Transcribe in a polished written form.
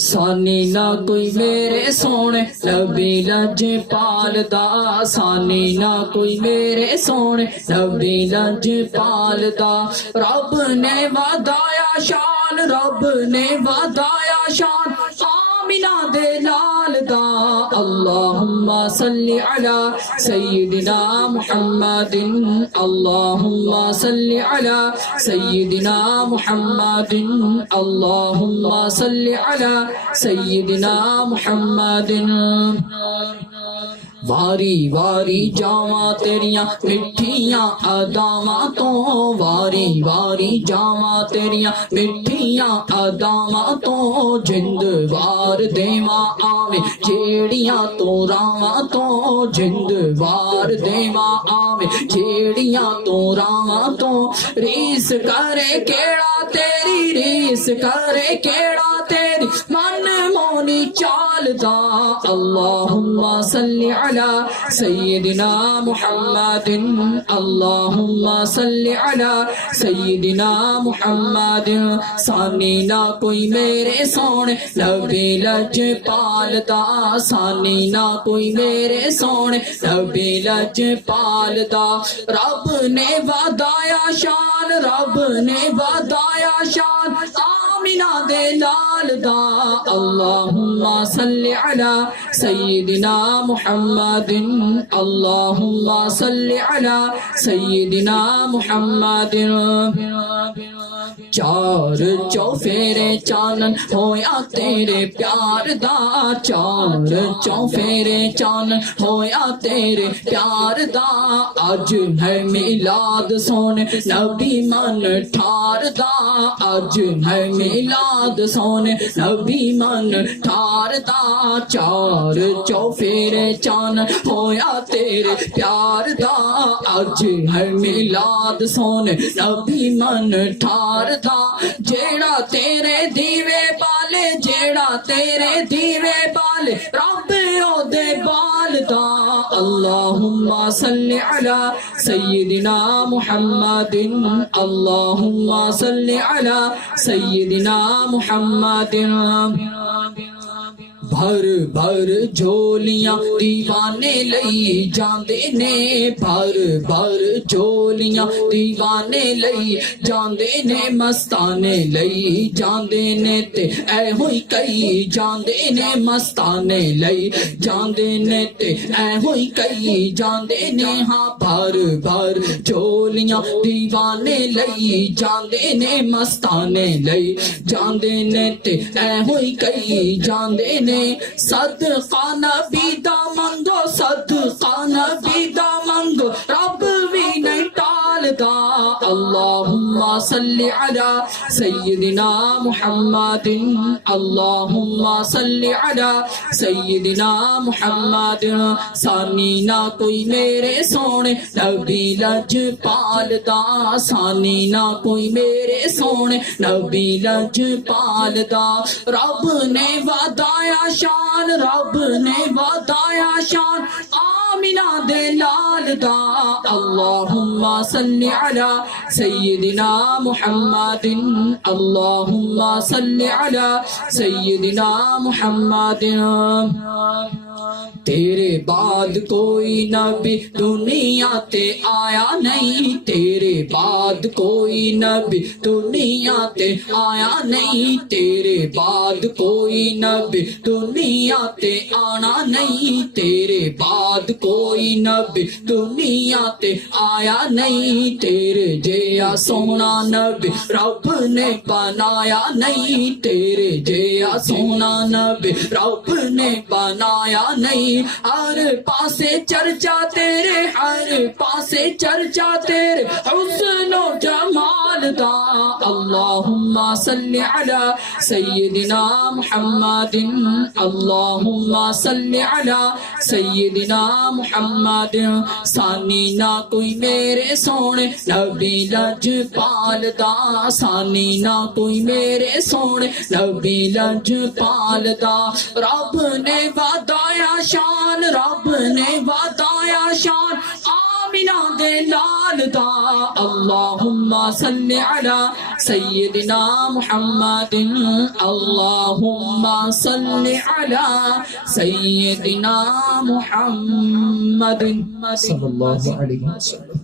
سانی نہ کوئی میرے سونے نبی لج پال دا، سانی نہ کوئی میرے سونے نبی لج پال دا، رب نے ودایا شان، رب نے ودایا شان آمینہ دے لال دا، اللہم صلی علی سیدنا محمد، اللہم صلی علی سیدنا محمد، اللہم صلی علی سیدنا محمد۔ واری واری جاواں تیریاں مٹھیاں اداواں تو، واری واری جاواں تیریاں مٹھیاں اداواں تو، جند وار دیواں آویں جیڑیاں تو راواں تو، جند وار دیواں آویں جیڑیاں تو راواں تو، ریس کرے کیڑا تیری، ریس کرے کیڑا تیری من مونی چال دا، اللہم صلی علی سیدنا محمد، اللہم صلی علی سیدنا محمد۔ سانی نہ کوئی میرے سونے نبی لج پال دا، سانی نہ کوئی میرے سونے نبی لج پال دا، رب نے ودایا شان، رب نے ودایا شان آمینہ دے لال دا، اللہم صلی علی سیدنا محمد، اللہم صلی علی سیدنا محمد۔ چار چوفیرے چانن ہویا تیرے پیار دا، چار چوفیرے چانن ہویا تیرے پیار دا، اج ہے میلاد سونے نبی من ٹھار دا، اج ہے میلاد سونے نبی من ٹھار دا، چار چوفیرے چانن ہویا تیرے پیار دا، اج ہے میلاد سونے نبی من ٹھار دا، جیڑا تیرے دیوے بالے، جیڑا تیرے دیوے بالے رب او دے بال دا، اللہم صلی علی سیدنا محمد، اللہم صلی علی سیدنا محمد۔ بھر بھر جھولیاں دیوانے لئی جاندے نے، بھر بھر جھولیاں دیوانے لئی جاندے نے، مستانے لئی جاندے نے تے اے ہوئی کئی جاندے نے، مستانے لئی جاندے نے تے اے ہوئی کئی جاندے نے، ہاں بھر بھر جھولیاں دیوانے لئی جاندے نے، مستانے لئی جاندے نے تے اے ہوئی کئی جاندے نے، صدقہ نبی دا منگو، صدقہ نبی دا منگو رب بھی نہیں ٹالدا، اللہم صلی علی سیدنا محمد، اللہم صلی علی سیدنا محمد۔ سانی نہ کوئی میرے سونے نبی لج پال دا، سانی نہ کوئی میرے سونے نبی لج پال دا، رب نے ودایا شان، رب نے ودایا شان آمینہ دے لال دا، اللہم صلی علی سیدنا محمد، اللہم صلی علی سیدنا محمد۔ تیرے بعد کوئی نبی دنیا تے آیا نہیں، تیرے بعد کوئی نبی دنیا تے آیا نہیں، تیرے بعد کوئی نبی دنیا تے آنا نہیں، تیرے بعد کوئی نبی دنیا تے آیا نہیں، تیرے جیا سونا نبی رب نے بنایا نہیں، تیرے جیا سونا نبی رب نے بنایا نہیں، ہر پاسے چرچا تیرے، ہر پاسے چرچا تیرے حسن و جمال دا، اللہم صلی علی سیدنا محمد، اللہم صلی علی سیدنا محمد۔ سانی نہ کوئی میرے سونے نبی لج پال دا، سانی نہ کوئی میرے سونے نبی لج پال دا، رب نے ودایا شان، رب نے ودایا شان آمین آمینہ دے لال دا اللہم صلی علی سیدنا محمد اللہم صلی علی سیدنا محمد صلی اللہ علیہ وسلم